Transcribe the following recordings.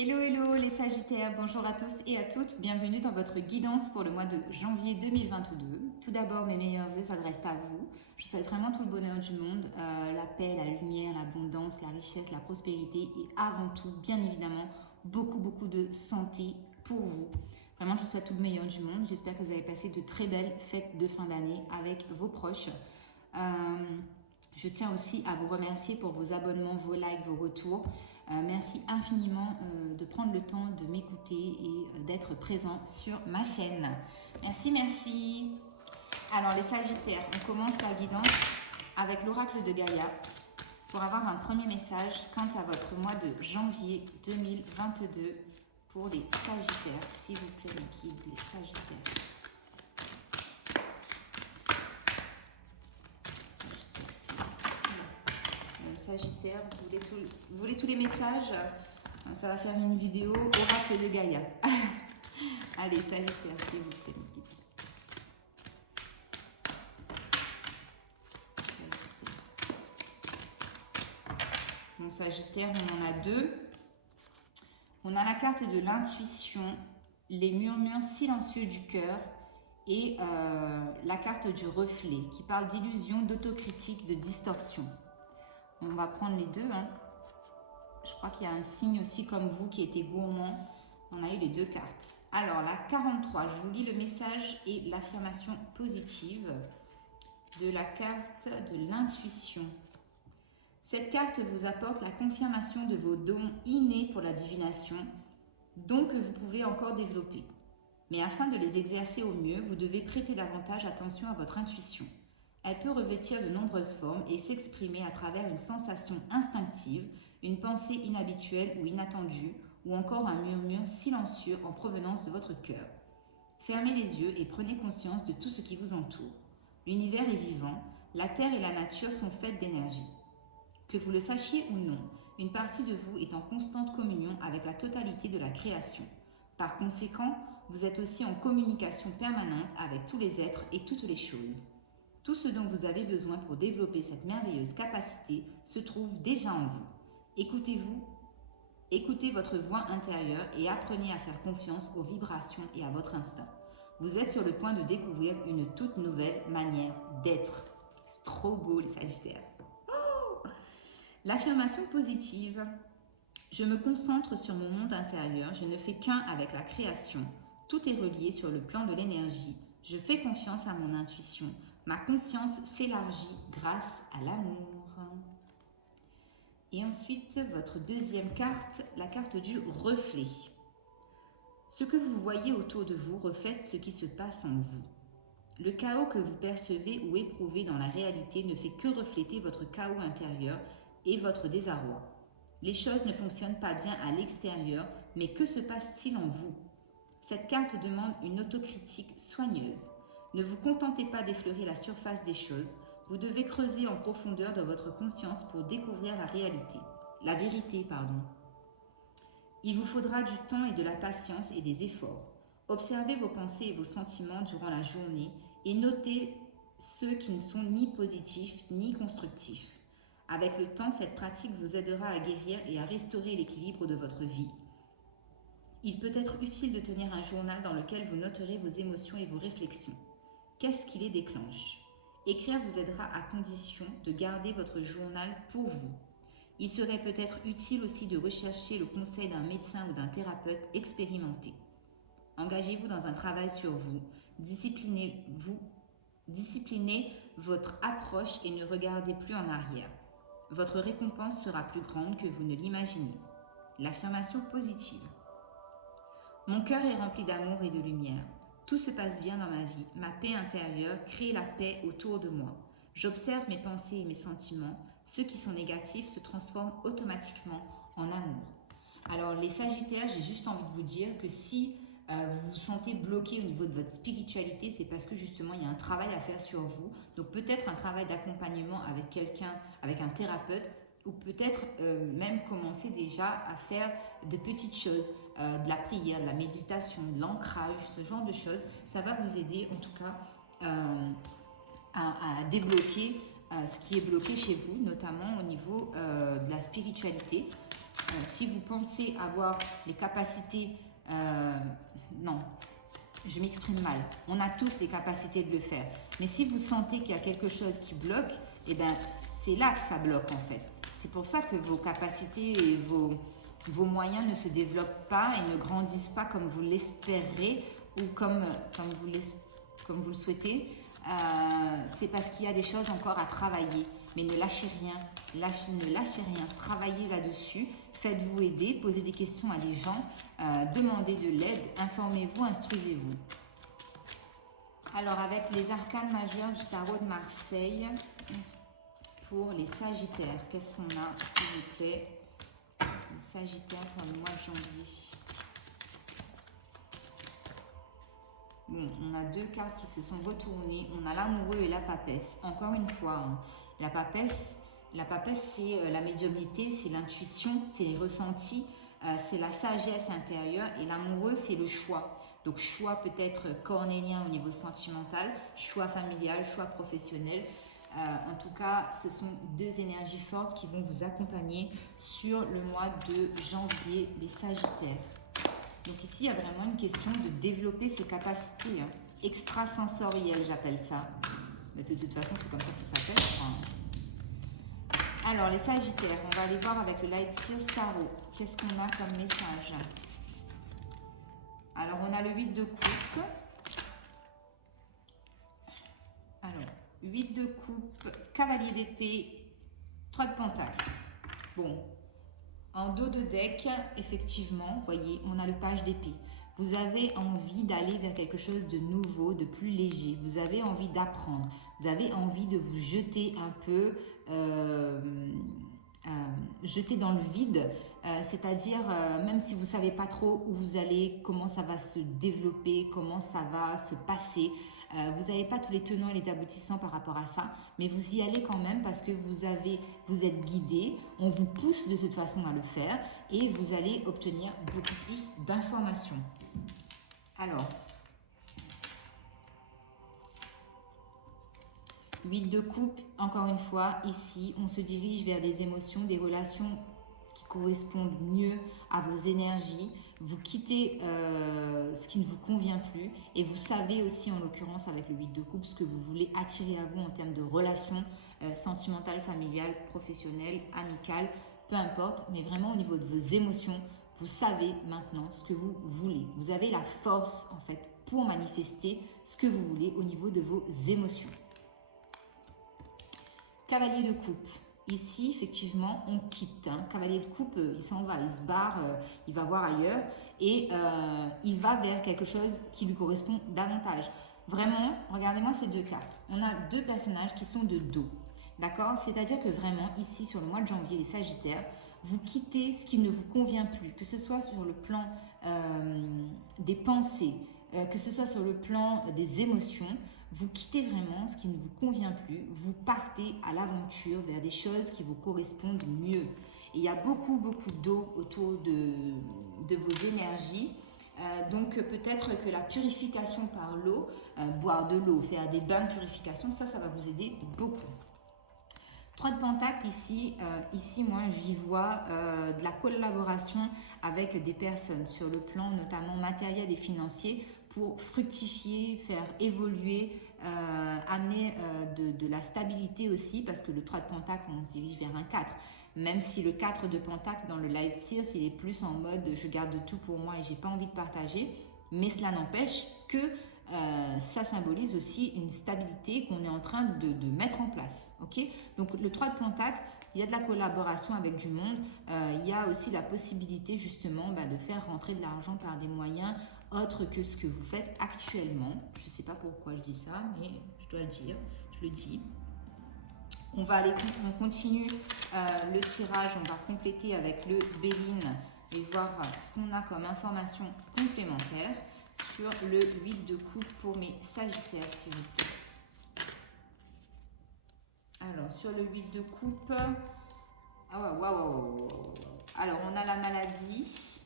Hello, hello les Sagittaires, bonjour à tous et à toutes, bienvenue dans votre guidance pour le mois de janvier 2022. Tout d'abord, mes meilleurs vœux s'adressent à vous. Je souhaite vraiment tout le bonheur du monde, la paix, la lumière, l'abondance, la richesse, la prospérité et avant tout, bien évidemment, beaucoup de santé pour vous. Vraiment, je vous souhaite tout le meilleur du monde. J'espère que vous avez passé de très belles fêtes de fin d'année avec vos proches. Je tiens aussi à vous remercier pour vos abonnements, vos likes, vos retours. Merci infiniment de prendre le temps de m'écouter et d'être présent sur ma chaîne. Merci, merci. Alors les Sagittaires, on commence la guidance avec l'oracle de Gaïa pour avoir un premier message quant à votre mois de janvier 2022 pour les Sagittaires. S'il vous plaît, mes guides, les Sagittaires. Sagittaire, vous voulez tous les messages? Ça va faire une vidéo oracle de Gaïa. Allez, Sagittaire, s'il vous plaît. Bon, Sagittaire, on en a deux. On a la carte de l'intuition, les murmures silencieux du cœur et la carte du reflet qui parle d'illusion, d'autocritique, de distorsion. On va prendre les deux. Je crois qu'il y a un signe aussi comme vous qui était gourmand. On a eu les deux cartes. Alors, la 43, je vous lis le message et l'affirmation positive de la carte de l'intuition. Cette carte vous apporte la confirmation de vos dons innés pour la divination, dons que vous pouvez encore développer. Mais afin de les exercer au mieux, vous devez prêter davantage attention à votre intuition. Elle peut revêtir de nombreuses formes et s'exprimer à travers une sensation instinctive, une pensée inhabituelle ou inattendue, ou encore un murmure silencieux en provenance de votre cœur. Fermez les yeux et prenez conscience de tout ce qui vous entoure. L'univers est vivant, la terre et la nature sont faites d'énergie. Que vous le sachiez ou non, une partie de vous est en constante communion avec la totalité de la création. Par conséquent, vous êtes aussi en communication permanente avec tous les êtres et toutes les choses. Tout ce dont vous avez besoin pour développer cette merveilleuse capacité se trouve déjà en vous. Écoutez votre voix intérieure et apprenez à faire confiance aux vibrations et à votre instinct. Vous êtes sur le point de découvrir une toute nouvelle manière d'être. C'est trop beau les Sagittaires. Oh, l'affirmation positive. Je me concentre sur mon monde intérieur, je ne fais qu'un avec la création. Tout est relié sur le plan de l'énergie. Je fais confiance à mon intuition. Ma conscience s'élargit grâce à l'amour. Et ensuite, votre deuxième carte, la carte du reflet. Ce que vous voyez autour de vous reflète ce qui se passe en vous. Le chaos que vous percevez ou éprouvez dans la réalité ne fait que refléter votre chaos intérieur et votre désarroi. Les choses ne fonctionnent pas bien à l'extérieur, mais que se passe-t-il en vous? Cette carte demande une autocritique soigneuse. Ne vous contentez pas d'effleurer la surface des choses, vous devez creuser en profondeur de votre conscience pour découvrir la vérité. Il vous faudra du temps et de la patience et des efforts. Observez vos pensées et vos sentiments durant la journée et notez ceux qui ne sont ni positifs ni constructifs. Avec le temps, cette pratique vous aidera à guérir et à restaurer l'équilibre de votre vie. Il peut être utile de tenir un journal dans lequel vous noterez vos émotions et vos réflexions. Qu'est-ce qui les déclenche? Écrire vous aidera à condition de garder votre journal pour vous. Il serait peut-être utile aussi de rechercher le conseil d'un médecin ou d'un thérapeute expérimenté. Engagez-vous dans un travail sur vous, disciplinez votre approche et ne regardez plus en arrière. Votre récompense sera plus grande que vous ne l'imaginez. L'affirmation positive. Mon cœur est rempli d'amour et de lumière. Tout se passe bien dans ma vie. Ma paix intérieure crée la paix autour de moi. J'observe mes pensées et mes sentiments. Ceux qui sont négatifs se transforment automatiquement en amour. Alors les Sagittaires, j'ai juste envie de vous dire que si vous vous sentez bloqué au niveau de votre spiritualité, c'est parce que justement il y a un travail à faire sur vous. Donc peut-être un travail d'accompagnement avec quelqu'un, avec un thérapeute, ou peut-être même commencer déjà à faire de petites choses, de la prière, de la méditation, de l'ancrage, ce genre de choses. Ça va vous aider en tout cas à débloquer ce qui est bloqué chez vous, notamment au niveau de la spiritualité. si vous pensez avoir les capacités, non, je m'exprime mal, on a tous les capacités de le faire. Mais si vous sentez qu'il y a quelque chose qui bloque, eh bien, c'est là que ça bloque en fait. C'est pour ça que vos capacités et vos moyens ne se développent pas et ne grandissent pas comme vous l'espérez ou comme vous le souhaitez. C'est parce qu'il y a des choses encore à travailler. Mais ne lâchez rien, ne lâchez rien, travaillez là-dessus, faites-vous aider, posez des questions à des gens, demandez de l'aide, informez-vous, instruisez-vous. Alors avec les arcanes majeures du tarot de Marseille, pour les Sagittaires, qu'est-ce qu'on a s'il vous plaît? Les Sagittaires pour le mois de janvier. Bon, on a deux cartes qui se sont retournées. On a l'amoureux et la papesse. Encore une fois, hein, la papesse c'est la médiumnité, c'est l'intuition, c'est les ressentis, c'est la sagesse intérieure. Et l'amoureux, c'est le choix. Donc, choix peut-être cornélien au niveau sentimental, choix familial, choix professionnel. En tout cas, ce sont deux énergies fortes qui vont vous accompagner sur le mois de janvier, les Sagittaires. Donc ici, il y a vraiment une question de développer ses capacités extrasensorielles, j'appelle ça. Mais de toute façon, c'est comme ça que ça s'appelle. Enfin... Alors, les Sagittaires, on va aller voir avec le Light Seals Tarot. Qu'est-ce qu'on a comme message? Alors, on a le 8 de coupe. Alors, 8 de coupe, cavalier d'épée, 3 de pentacle. Bon. En dos de deck, effectivement, voyez, on a le page d'épée. Vous avez envie d'aller vers quelque chose de nouveau, de plus léger. Vous avez envie d'apprendre. Vous avez envie de vous jeter un peu, jeter dans le vide. C'est-à-dire, même si vous ne savez pas trop où vous allez, comment ça va se développer, comment ça va se passer. Vous n'avez pas tous les tenants et les aboutissants par rapport à ça, mais vous y allez quand même parce que vous êtes guidé, on vous pousse de toute façon à le faire et vous allez obtenir beaucoup plus d'informations. Alors, 8 de coupe, encore une fois, ici, on se dirige vers des émotions, des relations qui correspondent mieux à vos énergies. Vous quittez ce qui ne vous convient plus et vous savez aussi, en l'occurrence avec le 8 de coupe, ce que vous voulez attirer à vous en termes de relations sentimentales, familiales, professionnelles, amicales, peu importe, mais vraiment au niveau de vos émotions, vous savez maintenant ce que vous voulez. Vous avez la force en fait pour manifester ce que vous voulez au niveau de vos émotions. Cavalier de coupe. Ici, effectivement, on quitte. Cavalier de coupe, il s'en va, il se barre, il va voir ailleurs et il va vers quelque chose qui lui correspond davantage. Vraiment, regardez-moi ces deux cartes. On a deux personnages qui sont de dos. D'accord? C'est-à-dire que vraiment, ici, sur le mois de janvier, les Sagittaires, vous quittez ce qui ne vous convient plus, que ce soit sur le plan des pensées, que ce soit sur le plan des émotions. Vous quittez vraiment ce qui ne vous convient plus, vous partez à l'aventure vers des choses qui vous correspondent mieux. Et il y a beaucoup d'eau autour de vos énergies. Donc peut-être que la purification par l'eau, boire de l'eau, faire des bains de purification, ça va vous aider beaucoup. 3 de pentacle ici, moi j'y vois de la collaboration avec des personnes sur le plan notamment matériel et financier pour fructifier, faire évoluer, amener de la stabilité aussi parce que le 3 de pentacle on se dirige vers un 4. Même si le 4 de pentacle dans le Light Seals il est plus en mode je garde tout pour moi et j'ai pas envie de partager, mais cela n'empêche que ça symbolise aussi une stabilité qu'on est en train de mettre en place. Okay, donc le 3 de pentacle, il y a de la collaboration avec du monde, il y a aussi la possibilité justement de faire rentrer de l'argent par des moyens autres que ce que vous faites actuellement. Je ne sais pas pourquoi je dis ça, mais je dois le dire, je le dis. On continue le tirage, on va compléter avec le Béline et voir ce qu'on a comme information complémentaire sur le 8 de coupe pour mes Sagittaires, s'il vous plaît. Alors, sur le 8 de coupe, alors on a la maladie,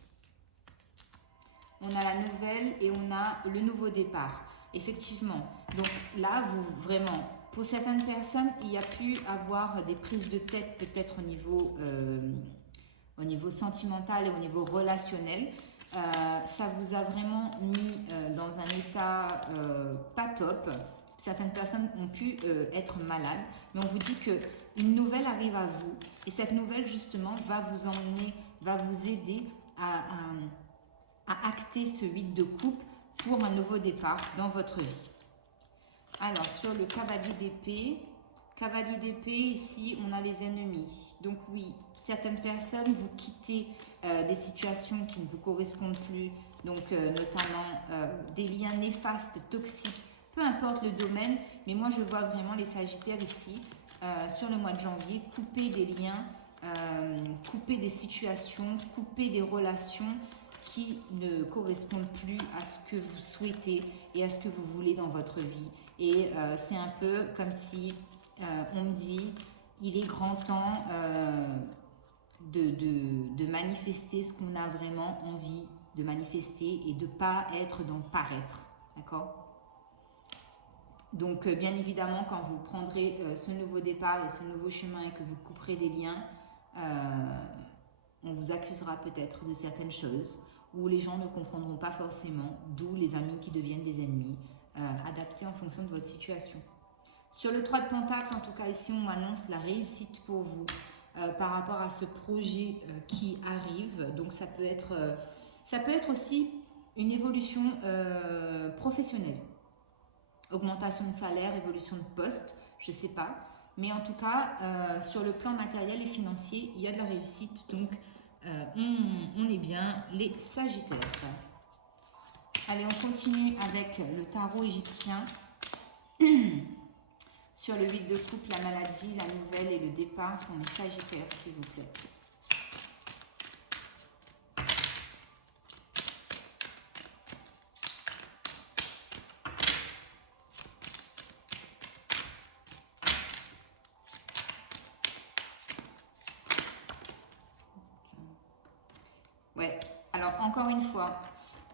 on a la nouvelle et on a le nouveau départ. Effectivement, donc là, vraiment, pour certaines personnes, il y a pu avoir des prises de tête peut-être au niveau au niveau sentimental et au niveau relationnel. Ça vous a vraiment mis dans un état pas top. Certaines personnes ont pu être malades, mais on vous dit qu'une nouvelle arrive à vous et cette nouvelle justement va vous emmener, va vous aider à acter ce 8 de coupe pour un nouveau départ dans votre vie. Alors sur le cavalier d'épée, ici on a les ennemis. Donc oui, certaines personnes, vous quittez des situations qui ne vous correspondent plus, donc notamment des liens néfastes, toxiques, peu importe le domaine, mais moi je vois vraiment les Sagittaires ici, sur le mois de janvier, couper des liens, couper des situations, couper des relations qui ne correspondent plus à ce que vous souhaitez et à ce que vous voulez dans votre vie. Et c'est un peu comme si on me dit, il est grand temps de manifester ce qu'on a vraiment envie de manifester et de ne pas être dans le paraître. D'accord ? Donc, bien évidemment, quand vous prendrez ce nouveau départ et ce nouveau chemin et que vous couperez des liens, on vous accusera peut-être de certaines choses où les gens ne comprendront pas forcément, d'où les amis qui deviennent des ennemis, adaptés en fonction de votre situation. Sur le 3 de Pentacle, en tout cas ici, on m'annonce la réussite pour vous par rapport à ce projet qui arrive. Donc ça peut être aussi une évolution professionnelle. Augmentation de salaire, évolution de poste, je ne sais pas. Mais en tout cas, sur le plan matériel et financier, il y a de la réussite. Donc, on est bien les Sagittaires. Allez, on continue avec le tarot égyptien. Sur le 8 de coupe, la maladie, la nouvelle et le départ pour mes Sagittaires, s'il vous plaît. Ouais, alors encore une fois,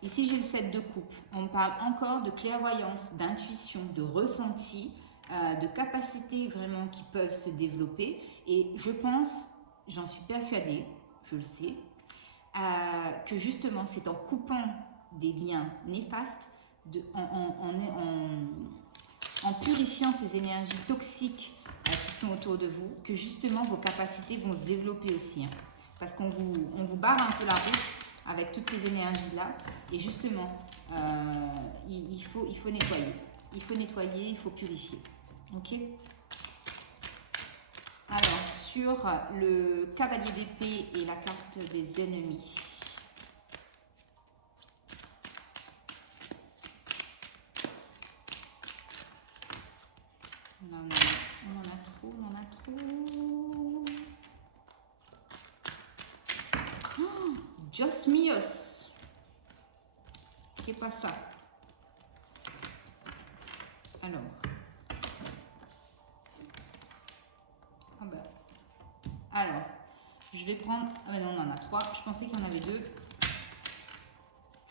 ici j'ai le 7 de coupe. On parle encore de clairvoyance, d'intuition, de ressenti, de capacités vraiment qui peuvent se développer. Et je pense, j'en suis persuadée, je le sais, que justement c'est en coupant des liens néfastes, en purifiant ces énergies toxiques qui sont autour de vous, que justement vos capacités vont se développer aussi. Hein. Parce qu'on vous barre un peu la route avec toutes ces énergies-là. Et justement, il faut nettoyer. Il faut nettoyer, il faut purifier. Ok ? Alors, sur le cavalier d'épée et la carte des ennemis. On en a trop, on en a trop. Oh, Dios míos. Qu'est pas ça? Alors. Ah ben. Alors, je vais prendre... Ah mais non, on en a 3. Je pensais qu'il y en avait 2.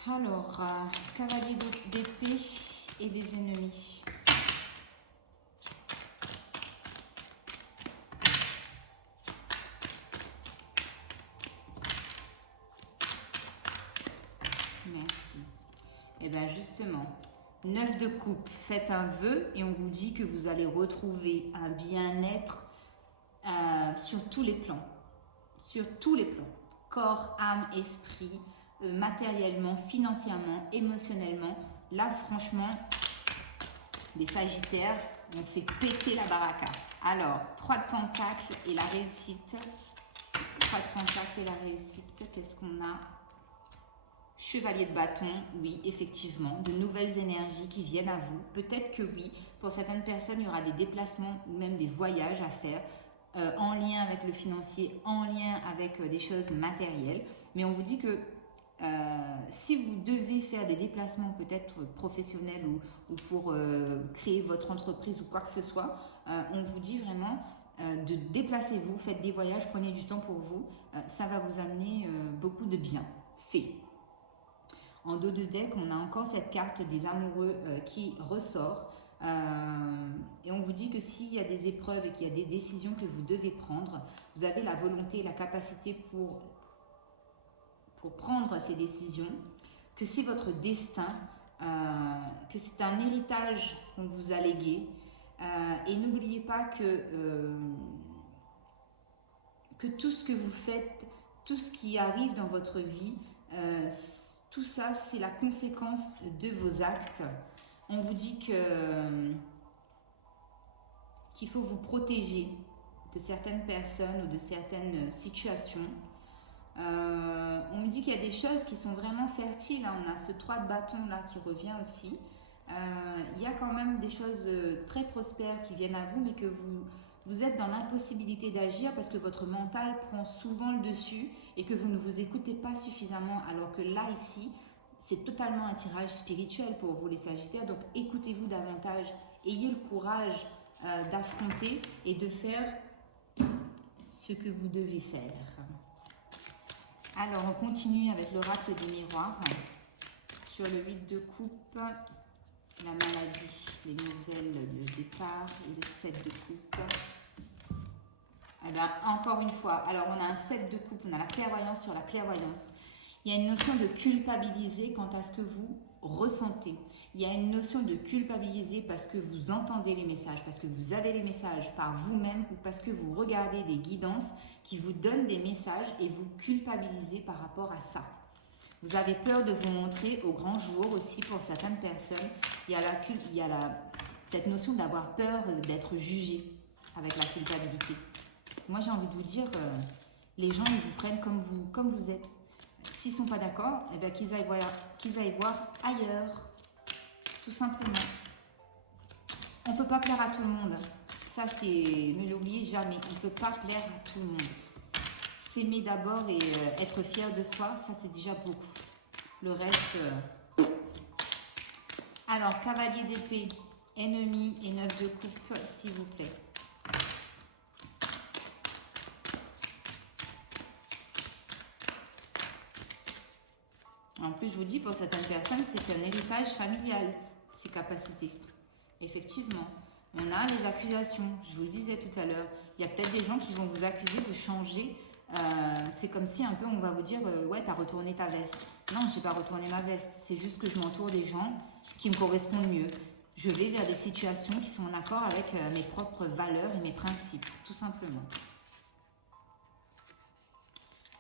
Alors, cavalier d'épée et des ennemis. Merci. Et bien justement, 9 de coupe, faites un vœu et on vous dit que vous allez retrouver un bien-être sur tous les plans. Sur tous les plans. Corps, âme, esprit, matériellement, financièrement, émotionnellement. Là, franchement, les Sagittaires ont fait péter la baraka. Alors, 3 de Pentacle et la réussite. 3 de Pentacle et la réussite. Qu'est-ce qu'on a? Chevalier de bâton, oui, effectivement, de nouvelles énergies qui viennent à vous. Peut-être que oui, pour certaines personnes, il y aura des déplacements ou même des voyages à faire en lien avec le financier, en lien avec des choses matérielles. Mais on vous dit que si vous devez faire des déplacements peut-être professionnels ou pour créer votre entreprise ou quoi que ce soit, on vous dit vraiment de déplacez-vous, faites des voyages, prenez du temps pour vous. Ça va vous amener beaucoup de bien fait. En dos de deck, on a encore cette carte des amoureux qui ressort. Et on vous dit que s'il y a des épreuves et qu'il y a des décisions que vous devez prendre, vous avez la volonté et la capacité pour pour prendre ces décisions, que c'est votre destin, que c'est un héritage qu'on vous a légué. Et n'oubliez pas que tout ce que vous faites, tout ce qui arrive dans votre vie, tout ça, c'est la conséquence de vos actes. On vous dit qu'il faut vous protéger de certaines personnes ou de certaines situations. On me dit qu'il y a des choses qui sont vraiment fertiles. Hein. On a ce 3 de bâton là qui revient aussi. Il y a quand même des choses très prospères qui viennent à vous, mais que vous êtes dans l'impossibilité d'agir parce que votre mental prend souvent le dessus et que vous ne vous écoutez pas suffisamment, alors que là, ici, c'est totalement un tirage spirituel pour vous les Sagittaires. Donc écoutez-vous davantage, ayez le courage d'affronter et de faire ce que vous devez faire. Alors on continue avec l'oracle des miroirs sur le 8 de coupe, la maladie, les nouvelles, le départ et le 7 de coupe. Eh bien, encore une fois, alors on a un 7 de coupe, on a la clairvoyance sur la clairvoyance. Il y a une notion de culpabiliser quant à ce que vous ressentez. Il y a une notion de culpabiliser parce que vous entendez les messages, parce que vous avez les messages par vous-même ou parce que vous regardez des guidances qui vous donnent des messages et vous culpabilisez par rapport à ça. Vous avez peur de vous montrer au grand jour aussi pour certaines personnes. Il y a cette notion d'avoir peur d'être jugé avec la culpabilité. Moi, j'ai envie de vous dire, les gens, ils vous prennent comme vous êtes. S'ils ne sont pas d'accord, eh bien, qu'ils aillent voir ailleurs, tout simplement. On ne peut pas plaire à tout le monde. Ça, ne l'oubliez jamais. On ne peut pas plaire à tout le monde. S'aimer d'abord et être fier de soi, ça, c'est déjà beaucoup. Le reste... Alors, cavalier d'épée, ennemi et 9 de coupe, s'il vous plaît. En plus, je vous dis, pour certaines personnes, c'est un héritage familial, ces capacités. Effectivement, on a les accusations. Je vous le disais tout à l'heure. Il y a peut-être des gens qui vont vous accuser de changer. C'est comme si un peu on va vous dire ouais, t'as retourné ta veste. Non, j'ai pas retourné ma veste. C'est juste que je m'entoure des gens qui me correspondent mieux. Je vais vers des situations qui sont en accord avec mes propres valeurs et mes principes, tout simplement.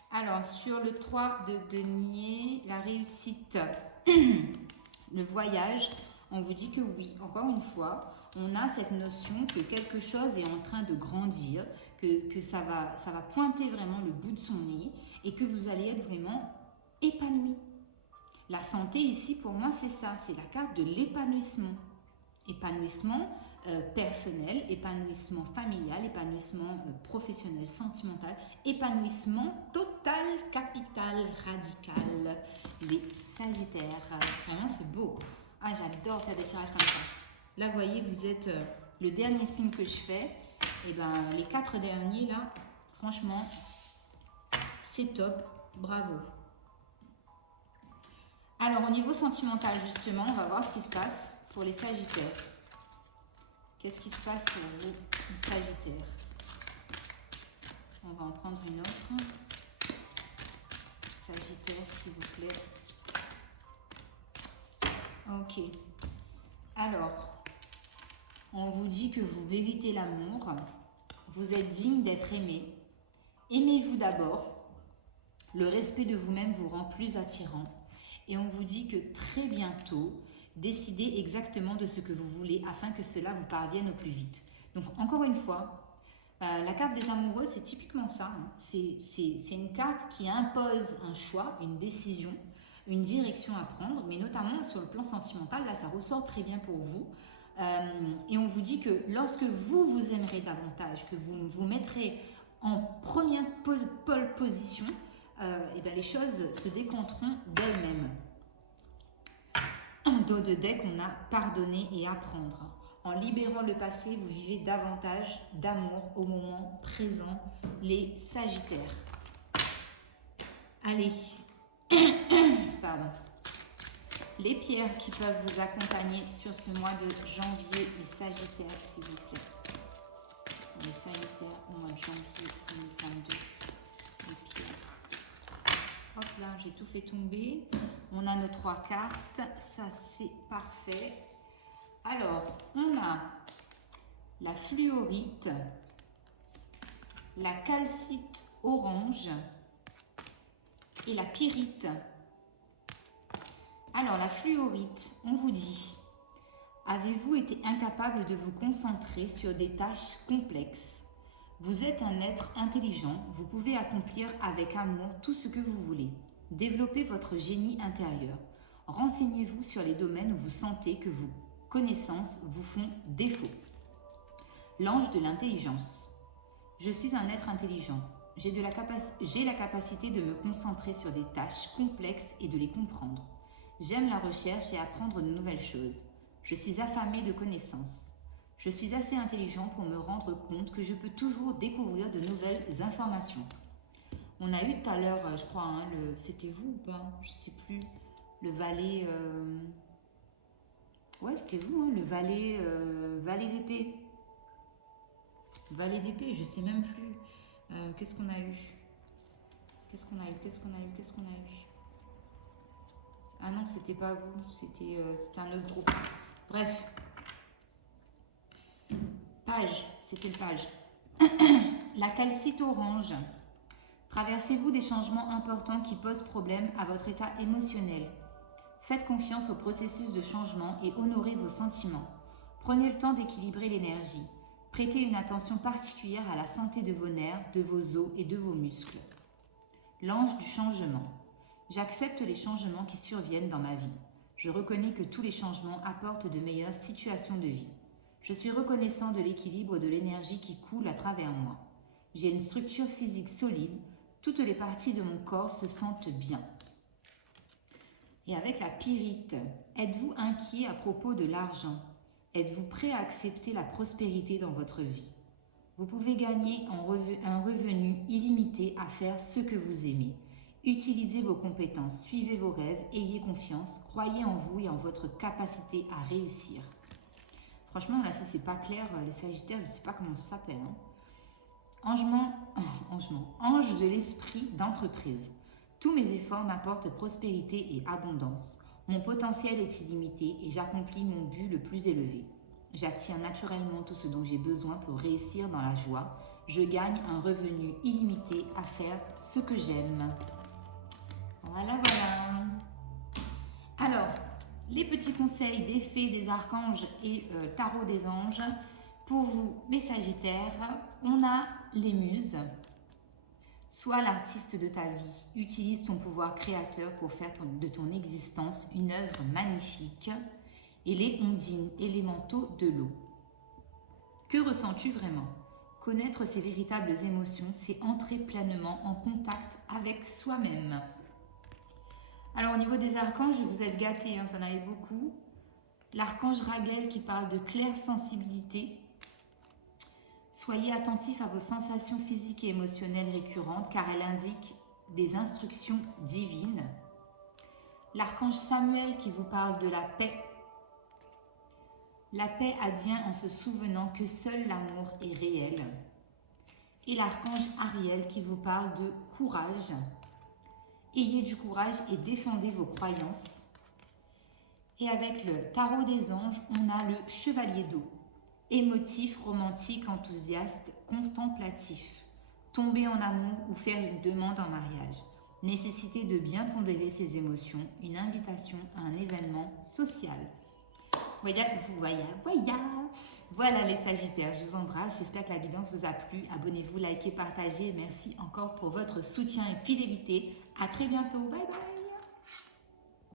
Alors, sur le 3 de denier, la réussite, le voyage, on vous dit que oui, encore une fois, on a cette notion que quelque chose est en train de grandir, que ça va pointer vraiment le bout de son nez et que vous allez être vraiment épanoui. La santé ici, pour moi, c'est ça, c'est la carte de l'épanouissement. Épanouissement personnel, épanouissement familial, épanouissement professionnel, sentimental, épanouissement total, capital, radical. Les Sagittaires, vraiment c'est beau. Ah, j'adore faire des tirages comme ça. Là, vous voyez, vous êtes le dernier signe que je fais. Et ben, les 4 derniers là, franchement, c'est top. Bravo. Alors, au niveau sentimental, justement, on va voir ce qui se passe pour les Sagittaires. Qu'est-ce qui se passe pour vous, les Sagittaires? On va en prendre une autre. Sagittaire, s'il vous plaît. Ok. Alors, on vous dit que vous méritez l'amour. Vous êtes digne d'être aimé. Aimez-vous d'abord. Le respect de vous-même vous rend plus attirant. Et on vous dit que très bientôt, décidez exactement de ce que vous voulez afin que cela vous parvienne au plus vite. Donc, encore une fois, la carte des amoureux, c'est typiquement ça. Hein. C'est une carte qui impose un choix, une décision, une direction à prendre, mais notamment sur le plan sentimental, là, ça ressort très bien pour vous. Et on vous dit que lorsque vous vous aimerez davantage, que vous vous mettrez en première pole position, et bien les choses se décanteront d'elles-mêmes. En dos de deck, on a pardonner et apprendre. En libérant le passé, vous vivez davantage d'amour au moment présent, les Sagittaires. Allez, pardon. Les pierres qui peuvent vous accompagner sur ce mois de janvier, les Sagittaires, s'il vous plaît. Les Sagittaires au mois de janvier 2022. Les pierres. Hop là, j'ai tout fait tomber. On a nos 3 cartes. Ça, c'est parfait. Alors, on a la fluorite, la calcite orange et la pyrite. Alors, la fluorite, on vous dit, avez-vous été incapable de vous concentrer sur des tâches complexes? Vous êtes un être intelligent, vous pouvez accomplir avec amour tout ce que vous voulez. Développez votre génie intérieur. Renseignez-vous sur les domaines où vous sentez que vos connaissances vous font défaut. L'ange de l'intelligence. Je suis un être intelligent. J'ai la capacité de me concentrer sur des tâches complexes et de les comprendre. J'aime la recherche et apprendre de nouvelles choses. Je suis affamé de connaissances. Je suis assez intelligent pour me rendre compte que je peux toujours découvrir de nouvelles informations. On a eu tout à l'heure, je crois, hein, c'était vous ou pas? Je ne sais plus. Le valet... Ouais, c'était vous, hein, le valet d'épée. Valet d'épée, je ne sais même plus. Qu'est-ce qu'on a eu? Qu'est-ce qu'on a eu? Ah non, c'était pas vous, c'était un autre groupe. Bref. Page, c'était le page. La calcite orange. Traversez-vous des changements importants qui posent problème à votre état émotionnel? Faites confiance au processus de changement et honorez vos sentiments. Prenez le temps d'équilibrer l'énergie. Prêtez une attention particulière à la santé de vos nerfs, de vos os et de vos muscles. L'ange du changement. J'accepte les changements qui surviennent dans ma vie. Je reconnais que tous les changements apportent de meilleures situations de vie. Je suis reconnaissant de l'équilibre de l'énergie qui coule à travers moi. J'ai une structure physique solide. Toutes les parties de mon corps se sentent bien. Et avec la pyrite, êtes-vous inquiet à propos de l'argent? Êtes-vous prêt à accepter la prospérité dans votre vie? Vous pouvez gagner un revenu illimité à faire ce que vous aimez. Utilisez vos compétences, suivez vos rêves, ayez confiance, croyez en vous et en votre capacité à réussir. Franchement, là, si c'est pas clair, les Sagittaires, je ne sais pas comment ça s'appelle. Hein. Ange de l'esprit d'entreprise. Tous mes efforts m'apportent prospérité et abondance. Mon potentiel est illimité et j'accomplis mon but le plus élevé. J'attire naturellement tout ce dont j'ai besoin pour réussir dans la joie. Je gagne un revenu illimité à faire ce que j'aime. Voilà. Alors, les petits conseils des fées, des archanges et tarot des anges. Pour vous, mes Sagittaires, on a les muses. Sois l'artiste de ta vie. Utilise ton pouvoir créateur pour faire de ton existence une œuvre magnifique. Et les ondines, élémentaux de l'eau. Que ressens-tu vraiment? Connaître ses véritables émotions, c'est entrer pleinement en contact avec soi-même. Alors au niveau des archanges, vous êtes gâtés, hein, vous en avez beaucoup. L'archange Raguel qui parle de claire sensibilité. Soyez attentifs à vos sensations physiques et émotionnelles récurrentes car elles indiquent des instructions divines. L'archange Samuel qui vous parle de la paix. La paix advient en se souvenant que seul l'amour est réel. Et l'archange Ariel qui vous parle de courage. Ayez du courage et défendez vos croyances. Et avec le tarot des anges, on a le chevalier d'eau. Émotif, romantique, enthousiaste, contemplatif. Tomber en amour ou faire une demande en mariage. Nécessité de bien pondérer ses émotions. Une invitation à un événement social. Voilà les Sagittaires, je vous embrasse. J'espère que la guidance vous a plu. Abonnez-vous, likez, partagez. Merci encore pour votre soutien et fidélité. À très bientôt. Bye bye.